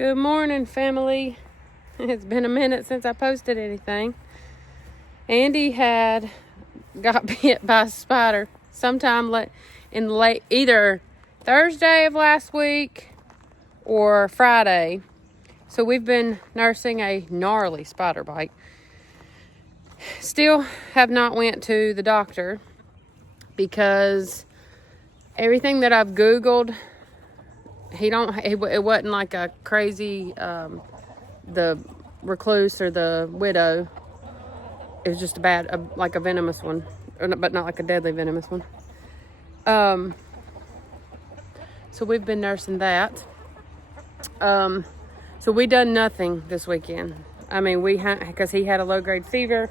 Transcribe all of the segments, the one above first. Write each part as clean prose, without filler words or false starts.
Good morning, family. It's been a minute since I posted anything. Andy got bit by a spider sometime either Thursday of last week or Friday. So we've been nursing a gnarly spider bite. Still have not went to the doctor because everything that I've Googled, it wasn't like a crazy, the recluse or the widow. It was just like a venomous one, but not like a deadly venomous one. So we've been nursing that. So we done nothing this weekend. I mean, because he had a low-grade fever.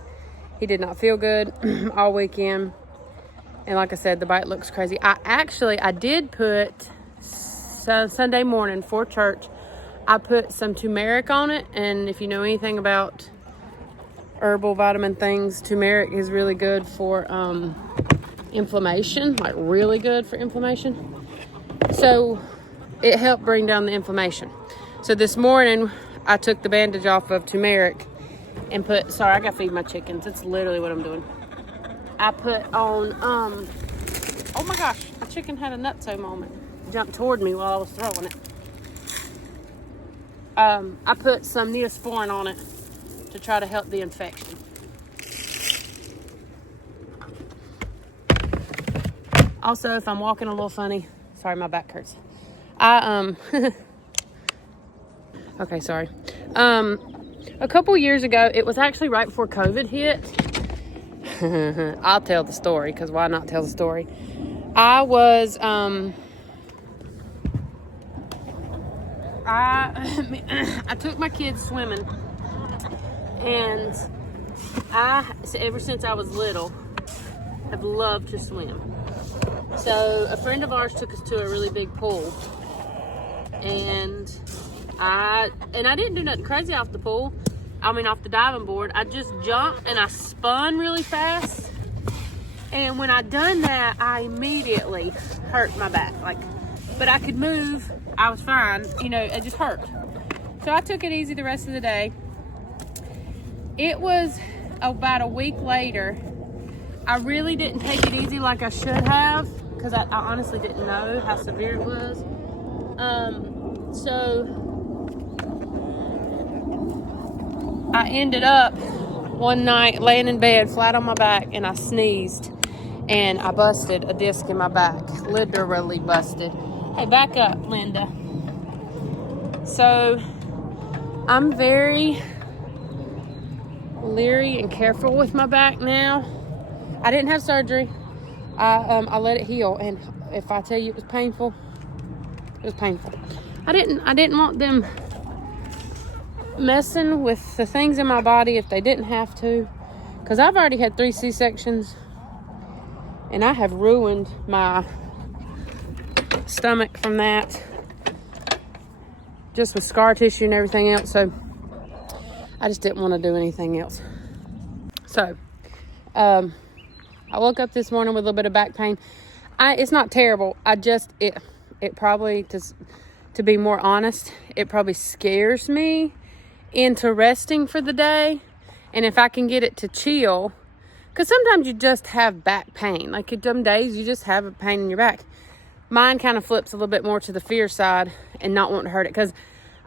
He did not feel good all weekend. And like I said, the bite looks crazy. I did put Sunday morning for church, I put some turmeric on it. And if you know anything about herbal vitamin things, turmeric is really good for inflammation, like really good for inflammation. So it helped bring down the inflammation. So this morning I took the bandage off of turmeric and sorry, I gotta feed my chickens. It's literally what I'm doing. I put on, oh my gosh, my chicken had a nutso moment. Jumped toward me while I was throwing it. I put some Neosporin on it to try to help the infection. Also, if I'm walking a little funny, sorry, my back hurts. Okay, sorry. A couple years ago, it was actually right before COVID hit. I'll tell the story, because why not tell the story? I took my kids swimming, and ever since I was little, have loved to swim. So a friend of ours took us to a really big pool, and I didn't do nothing crazy off the pool. Off the diving board. I just jumped and I spun really fast. And when I done that, I immediately hurt my back. But I could move. I was fine. It just hurt. So I took it easy the rest of the day. It was about a week later. I really didn't take it easy like I should have, because I honestly didn't know how severe it was. So I ended up one night laying in bed flat on my back, and I sneezed and I busted a disc in my back. Literally busted. Hey, back up, Linda. So I'm very leery and careful with my back now. I didn't have surgery. I let it heal, and if I tell you it was painful, it was painful. I didn't want them messing with the things in my body if they didn't have to, because I've already had 3 C-sections, and I have ruined my stomach from that, just with scar tissue and everything else. So I just didn't want to do anything else. So I woke up this morning with a little bit of back pain. It's not terrible. It probably, to be more honest, it probably scares me into resting for the day. And if I can get it to chill, because sometimes you just have back pain. Like some days you just have a pain in your back. Mine kind of flips a little bit more to the fear side and not wanting to hurt it. Because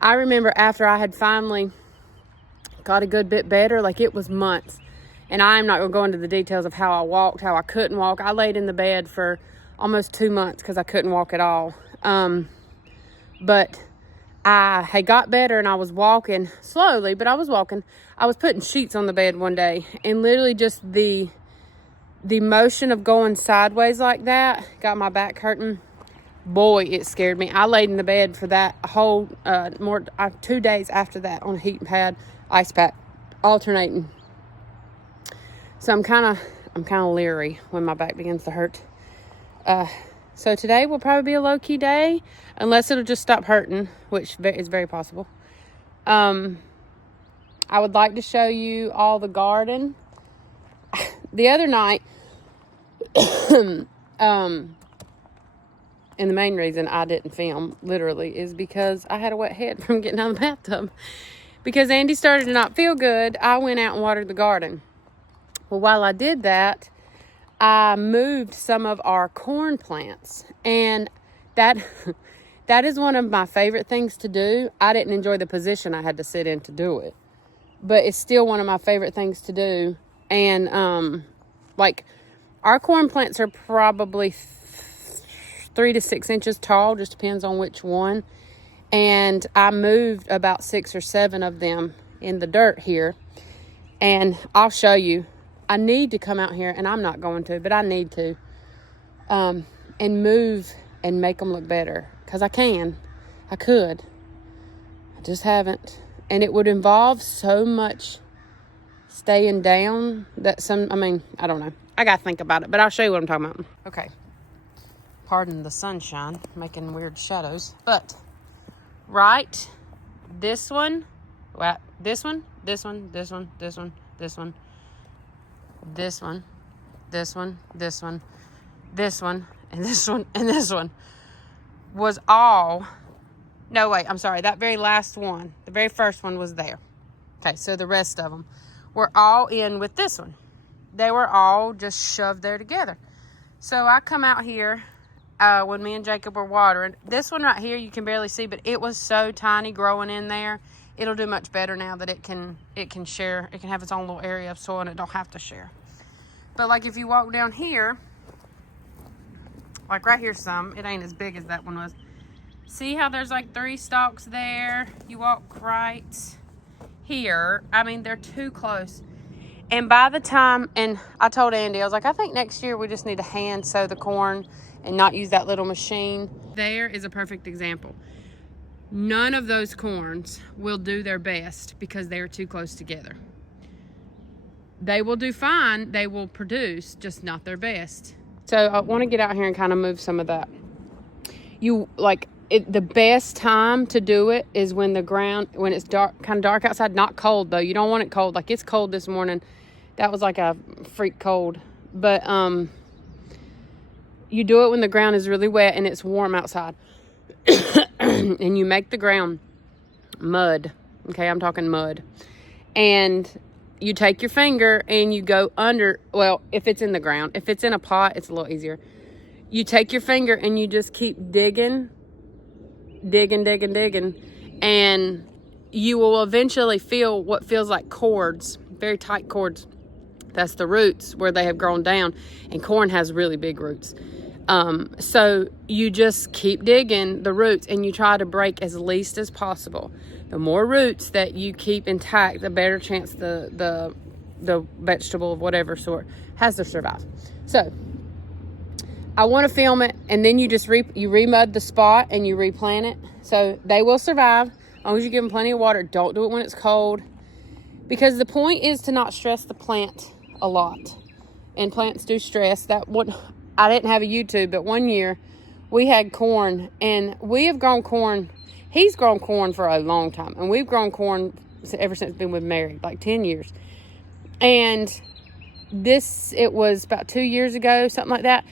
I remember after I had finally got a good bit better, like it was months. And I'm not going to go into the details of how I walked, how I couldn't walk. I laid in the bed for almost 2 months because I couldn't walk at all. But I had got better, and I was walking slowly, but I was walking. I was putting sheets on the bed one day, and literally just the motion of going sideways like that got my back hurting. Boy, it scared me. I laid in the bed for that whole 2 days after that on a heating pad, ice pack, alternating. So I'm kind of leery when my back begins to hurt. So today will probably be a low-key day, unless it'll just stop hurting, which is very possible. I would like to show you all the garden. The other night, And the main reason I didn't film, literally, is because I had a wet head from getting out of the bathtub. Because Andy started to not feel good, I went out and watered the garden. Well, while I did that, I moved some of our corn plants. And that is one of my favorite things to do. I didn't enjoy the position I had to sit in to do it. But it's still one of my favorite things to do. And, like, our corn plants are probably 3 to 6 inches tall, just depends on which one. And I moved about 6 or 7 of them in the dirt here. And I'll show you. I need to come out here, and I'm not going to, but I need to. And move and make them look better. Because I can. I could. I just haven't. And it would involve so much staying down that I don't know. I got to think about it, but I'll show you what I'm talking about. Okay. Pardon the sunshine, making weird shadows. But, right, this one, this one, this one, this one, this one, this one, this one, this one, this one, this one, and this one, and this one was all, no, wait, I'm sorry, that very last one, the very first one was there. Okay, so the rest of them were all in with this one. They were all just shoved there together. So I come out here when me and Jacob were watering. This one right here, you can barely see, but it was so tiny growing in there. It'll do much better now that it can share. It can have its own little area of soil and it don't have to share. But like if you walk down here, like right here some, it ain't as big as that one was. See how there's like 3 stalks there? You walk right here. I mean, they're too close. And by the time, and I told Andy, I was like, I think next year we just need to hand sow the corn and not use that little machine. There is a perfect example. None of those corns will do their best because they are too close together. They will do fine. They will produce, just not their best. So I want to get out here and kind of move some of that. The best time to do it is when when it's dark, kind of dark outside, not cold though. You don't want it cold. Like it's cold this morning. That was like a freak cold. But you do it when the ground is really wet and it's warm outside. And you make the ground mud. Okay, I'm talking mud. And you take your finger and you go under, well, if it's in the ground. If it's in a pot, it's a little easier. You take your finger and you just keep digging. And you will eventually feel what feels like cords, very tight cords. That's the roots where they have grown down. And corn has really big roots. So you just keep digging the roots and you try to break as least as possible. The more roots that you keep intact, the better chance the vegetable of whatever sort has to survive. So I want to film it, and then you just you remud the spot and you replant it. So they will survive as long as you give them plenty of water. Don't do it when it's cold, because the point is to not stress the plant a lot. And plants do stress. I didn't have a YouTube, but one year we had corn, and we have grown corn. He's grown corn for a long time, and we've grown corn ever since we've been married, like 10 years. And it was about 2 years ago, something like that.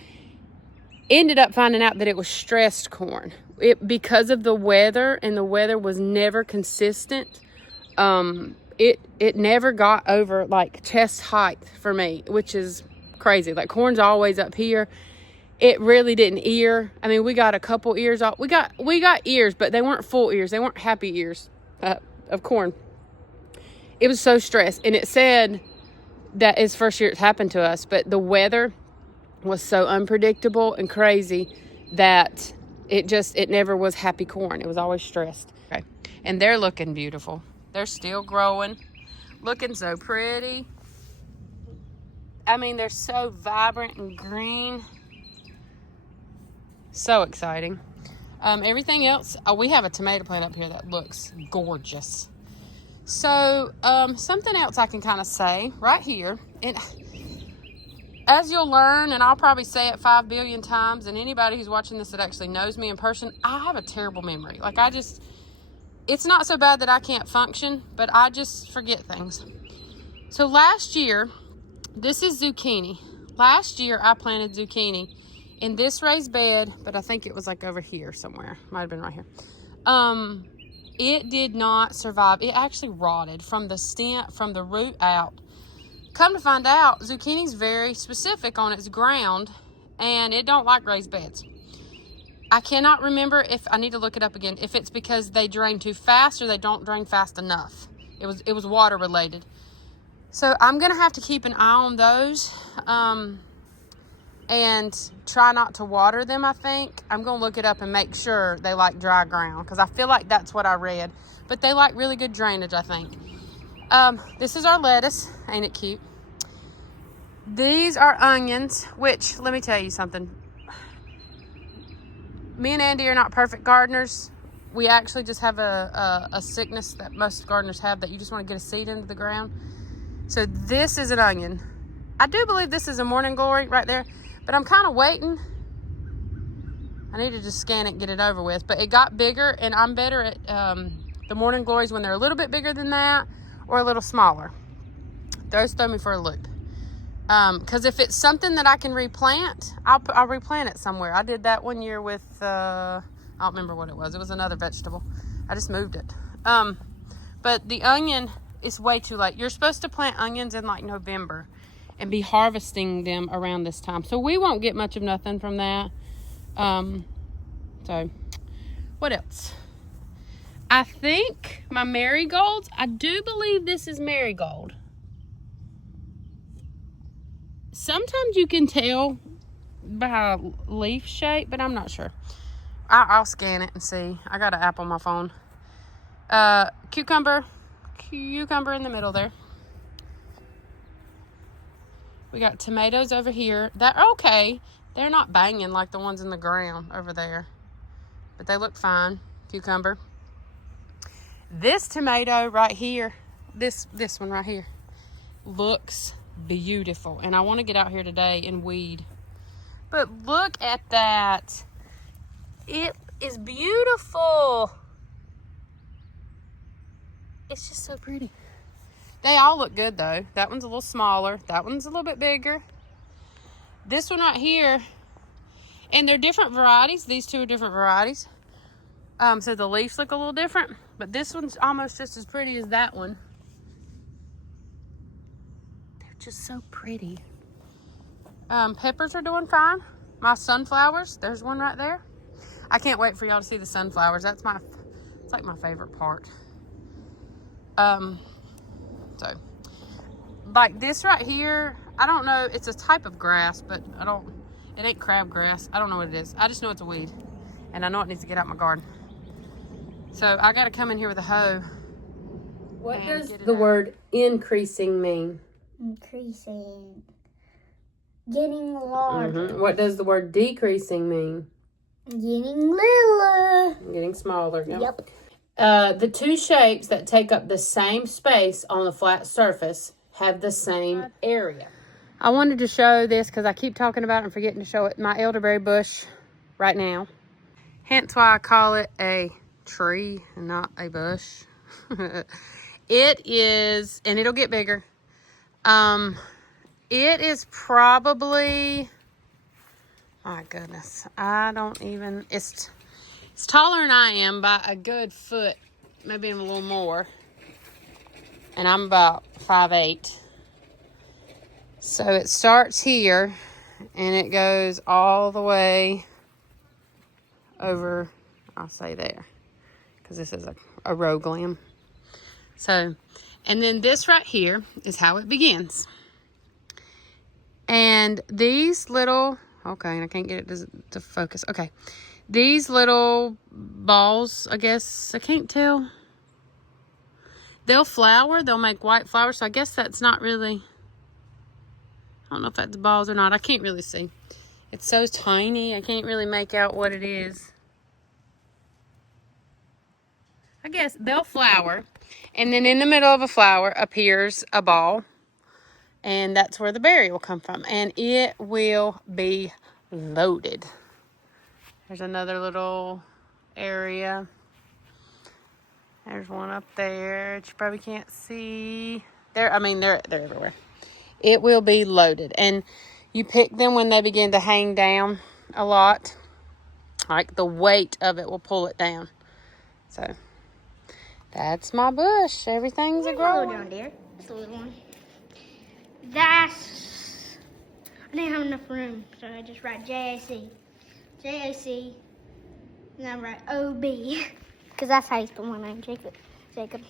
Ended up finding out that it was stressed corn. Because of the weather, and the weather was never consistent. It never got over like chest height for me, which is crazy. Like corn's always up here. It really didn't ear. I mean, we got a couple ears off. We got ears, but they weren't full ears. They weren't happy ears of corn. It was so stressed, and it said that it's first year it's happened to us, but the weather was so unpredictable and crazy that it never was happy corn. It was always stressed. Okay. And they're looking beautiful. They're still growing, looking so pretty. I mean, they're so vibrant and green. So exciting. Everything else, we have a tomato plant up here that looks gorgeous. So, something else I can kind of say right here, and as you'll learn, and I'll probably say it 5 billion times, and anybody who's watching this that actually knows me in person, I have a terrible memory. Like it's not so bad that I can't function, but I just forget things. So last year, this is zucchini. Last year I planted zucchini in this raised bed, but I think it was like over here somewhere. Might have been right here. It did not survive. It actually rotted from the stem, from the root out. Come to find out, zucchini's very specific on its ground, and it don't like raised beds. I cannot remember if, I need to look it up again, if it's because they drain too fast or they don't drain fast enough. It was water related. So I'm going to have to keep an eye on those and try not to water them, I think. I'm going to look it up and make sure they like dry ground, because I feel like that's what I read. But they like really good drainage, I think. This is our lettuce. Ain't it cute? These are onions, which, let me tell you something. Me and Andy are not perfect gardeners. We actually just have a sickness that most gardeners have, that you just want to get a seed into the ground. So this is an onion. I do believe this is a morning glory right there, but I'm kind of waiting. I need to just scan it and get it over with. But it got bigger, and I'm better at the morning glories when they're a little bit bigger than that or a little smaller. Those throw me for a loop. Because if it's something that I can replant, I'll replant it somewhere. I did that one year with, I don't remember what it was. It was another vegetable. I just moved it. But the onion is way too late. You're supposed to plant onions in like November and be harvesting them around this time. So we won't get much of nothing from that. So what else? I think my marigolds, I do believe this is marigold. Sometimes you can tell by leaf shape, but I'm not sure. I'll scan it and see. I got an app on my phone. Cucumber in the middle there. We got tomatoes over here. They're okay. They're not banging like the ones in the ground over there, but they look fine. Cucumber. This tomato right here, this one right here, looks beautiful, and I want to get out here today and weed. But look at that. It is beautiful. It's just so pretty. They all look good though. That one's a little smaller. That one's a little bit bigger. This one right here, and they're different varieties. These two are different varieties. So the leaves look a little different, but this one's almost just as pretty as that one. Just so pretty. Peppers are doing fine. My sunflowers, there's one right there. I can't wait for y'all to see the sunflowers. It's like my favorite part. So like this right here, I don't know, it's a type of grass, but it ain't crabgrass. I don't know what it is. I just know it's a weed, and I know it needs to get out my garden. So I got to come in here with a hoe. What does the word increasing mean? Increasing. Getting larger. What does the word decreasing mean? Getting littler. Getting smaller. Yep. The two shapes that take up the same space on the flat surface have the same area. I wanted to show this because I keep talking about it and forgetting to show it. My elderberry bush right now. Hence why I call it a tree and not a bush. It is, and it'll get bigger. It is probably, my goodness, I don't even, it's taller than I am by a good foot, maybe a little more. And I'm about 5'8". So it starts here and it goes all the way over, I'll say there, because this is a rogue limb. So, and then this right here is how it begins. And these little, okay, and I can't get it to focus. Okay. These little balls, I guess, I can't tell. They'll flower. They'll make white flowers. So I guess that's not really, I don't know if that's balls or not. I can't really see. It's so tiny. I can't really make out what it is. I guess they'll flower. And then in the middle of a flower appears a ball. And that's where the berry will come from. And it will be loaded. There's another little area. There's one up there that you probably can't see. They're everywhere. It will be loaded. And you pick them when they begin to hang down. a lot. Like the weight of it will pull it down. So that's my bush. Everything's a growing. Down there. That's a little one. That's. I didn't have enough room, so I just write JAC. JAC. And I write OB. Because that's how you spell my name, Jacob. Jacob.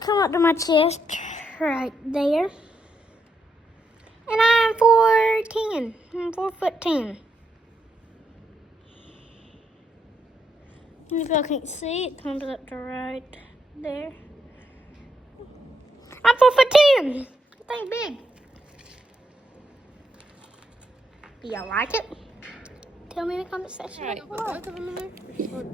Come up to my chest right there. And I'm 4'10". I'm 4'10". And if y'all can't see, it comes up to right there. I'm 4'10". Think big. Do y'all like it? Tell me in the comment section. Right, put both of them in there?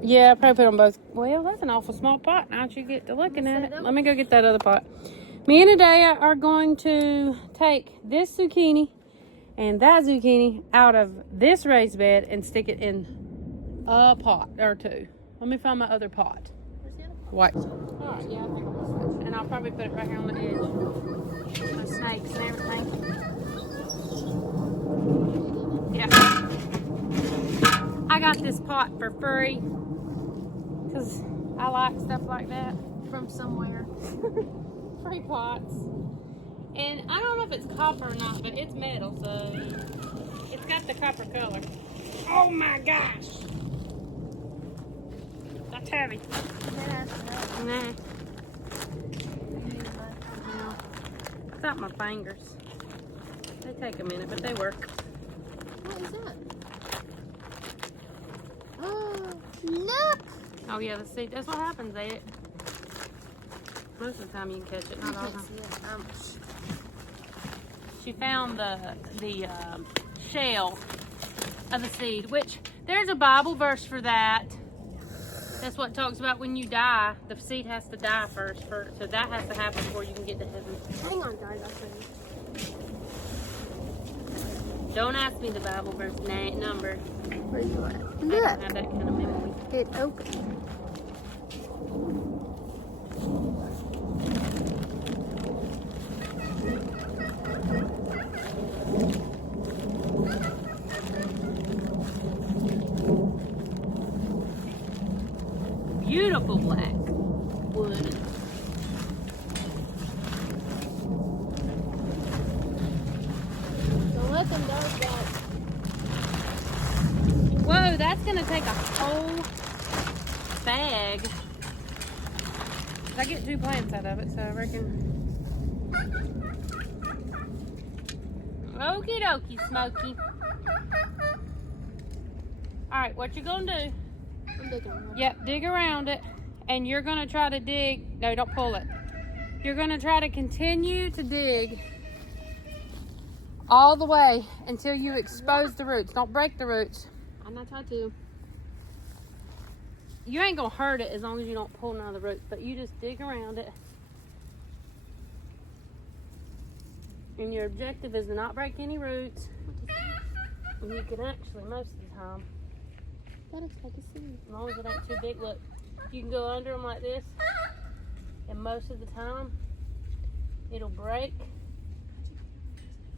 Yeah, I probably put them both. Well, that's an awful small pot. Now that you get to looking at it. Let me go get that other pot. Me and Adaya are going to take this zucchini and that zucchini out of this raised bed and stick it in a pot or two. Let me find my other pot. White. Alright, yeah, I think I'm gonna switch. And I'll probably put it right here on the edge. My snakes and everything. Yeah. I got this pot for free because I like stuff like that from somewhere. Free pots. And I don't know if it's copper or not, but it's metal, so it's got the copper color. Oh my gosh! That's heavy. Nah. No. It's not my fingers. They take a minute, but they work. What is that? Look! Oh yeah, the seed. That's what happens. Most of the time you can catch it. Not all the time. She found the shell of the seed, which there's a Bible verse for that. That's what it talks about when you die, the seed has to die first. So that has to happen before you can get to heaven. Hang on, guys. I'll show you. Don't ask me the Bible verse number. Where are you at? I don't Look, have that kind of memory. it opened. nothing does that. Whoa, that's gonna take a whole bag. I get 2 plants out of it, so I reckon. Okie dokie, Smokey. Alright, what you gonna do? I'm digging around. Yep, dig around it. And you're gonna try to dig. No, don't pull it. You're gonna try to continue to dig all the way until you expose the roots. Don't break the roots. I'm not trying to. You ain't gonna hurt it as long as you don't pull none of the roots, but you just dig around it. And your objective is to not break any roots. And you can actually, most of the time, That looks like a seed. as long as it ain't too big, look, you can go under them like this, and most of the time, it'll break,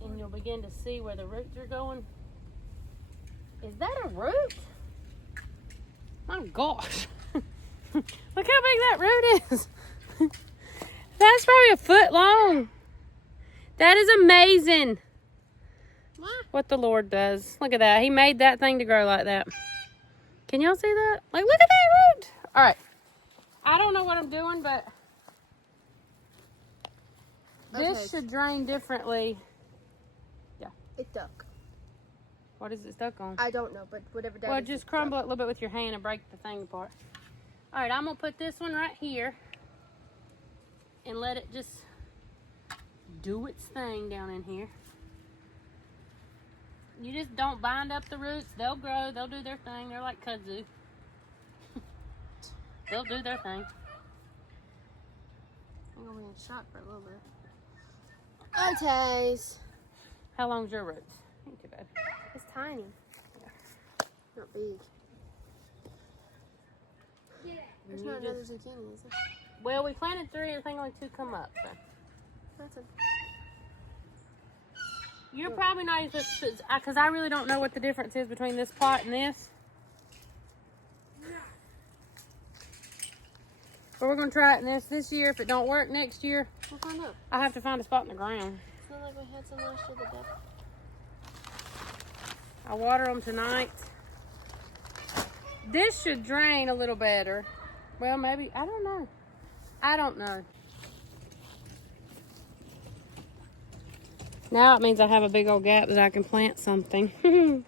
and you'll begin to see where the roots are going. Is that a root? My gosh. Look how big that root is. That's probably a foot long. That is amazing what the Lord does. Look at that. He made that thing to grow like that. Can y'all see that? Like, look at that root. All right. I don't know what I'm doing, but this should drain differently. Yeah. It's stuck. What is it stuck on? I don't know, but whatever that Well, is, just it's crumble it stuck. a little bit with your hand and break the thing apart. All right, I'm going to put this one right here and let it just do its thing down in here. You just don't bind up the roots. They'll grow. They'll do their thing. They're like kudzu. They'll do their thing. I'm gonna be in shock for a little bit. Okay. How long's your roots? Ain't too bad. It's tiny. Not big. There's You not another just- zucchini, is there? Well, we planted 3. I think only 2 come up. So. That's a... You're probably not even supposed to, because I really don't know what the difference is between this plot and this. But we're going to try it in this year. If it don't work next year, We'll find out. I'll have to find a spot in the ground. It's not like we had some last year that did. I'll water them tonight. This should drain a little better. Well, maybe, I don't know. I don't know. Now it means I have a big old gap that I can plant something.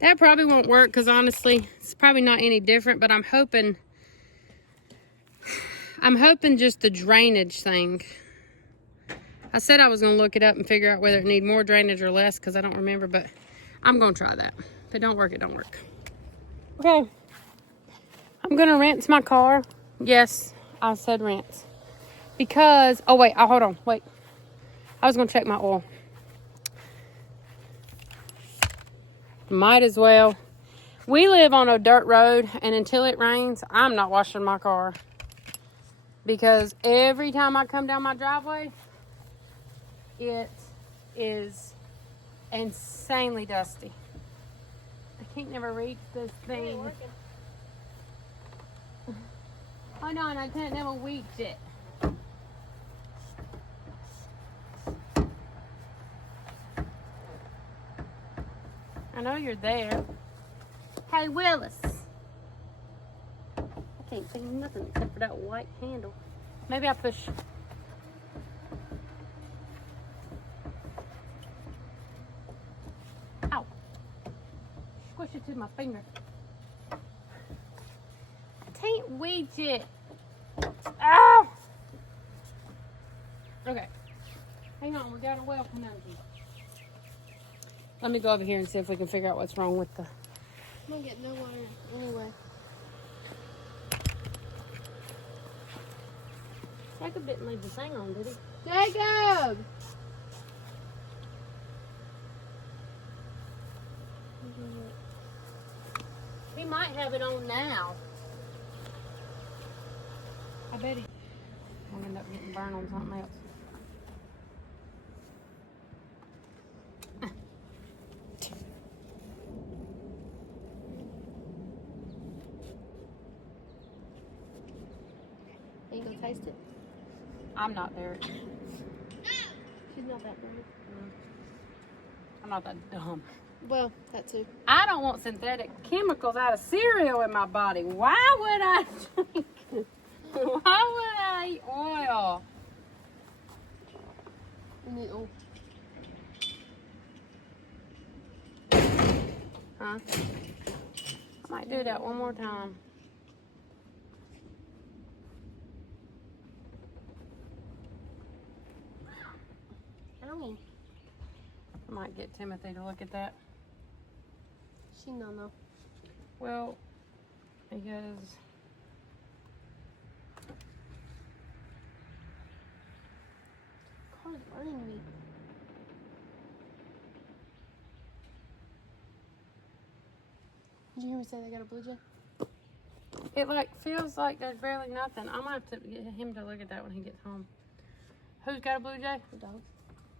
That probably won't work because honestly, it's probably not any different, but I'm hoping just the drainage thing. I said I was going to look it up and figure out whether it need more drainage or less because I don't remember, but I'm going to try that. If it don't work, it don't work. Okay. I'm going to rinse my car. Yes, I said rinse. Because, oh wait, hold on, wait. I was going to check my oil. Might as well. We live on a dirt road, and until it rains, I'm not washing my car. Because every time I come down my driveway, it is insanely dusty. I can't never reach this thing. Hold on, I can't never reach it. I know you're there. Hey, Willis. I can't see nothing except for that white handle. Maybe I push. Ow. Squish it to my finger. I can't reach it. Ow! Okay. Hang on, we got a well coming out here. Let me go over here and see if we can figure out what's wrong with the... I'm gonna get no water anyway. Jacob didn't leave the thing on, did he? Jacob! He might have it on now. I bet he... I'll end up getting burned on something else. Are you gonna taste it? I'm not there. She's not that bad. I'm not that dumb. Well, that too. I don't want synthetic chemicals out of cereal in my body. Why would I drink? Why would I eat oil? We need oil. Huh? I might do that one more time. Ow. I might get Timothy to look at that. She no. Well, because Car's burning me. Did you hear me say they got a blue jay? it like feels like there's barely nothing. I'm gonna have to get him to look at that when he gets home. Who's got a blue jay? The dog.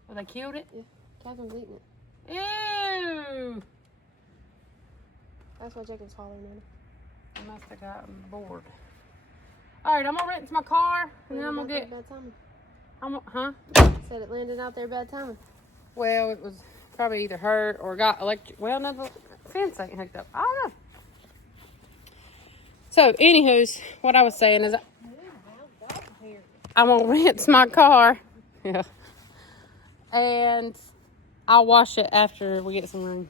Well, they killed it? Yeah. Catherine's eating it. Ew! That's why Jacob's hollering at her. I must have gotten bored. Alright, I'm gonna rinse my car and then I'm gonna get. Bad timing. Huh? Said it landed out there bad timing. Well, it was probably either hurt or got electric. Well, no, the fence ain't hooked up. I don't know. So, anywho's, what I was saying is I'm gonna rinse my car. Yeah. And I'll wash it after we get some rain.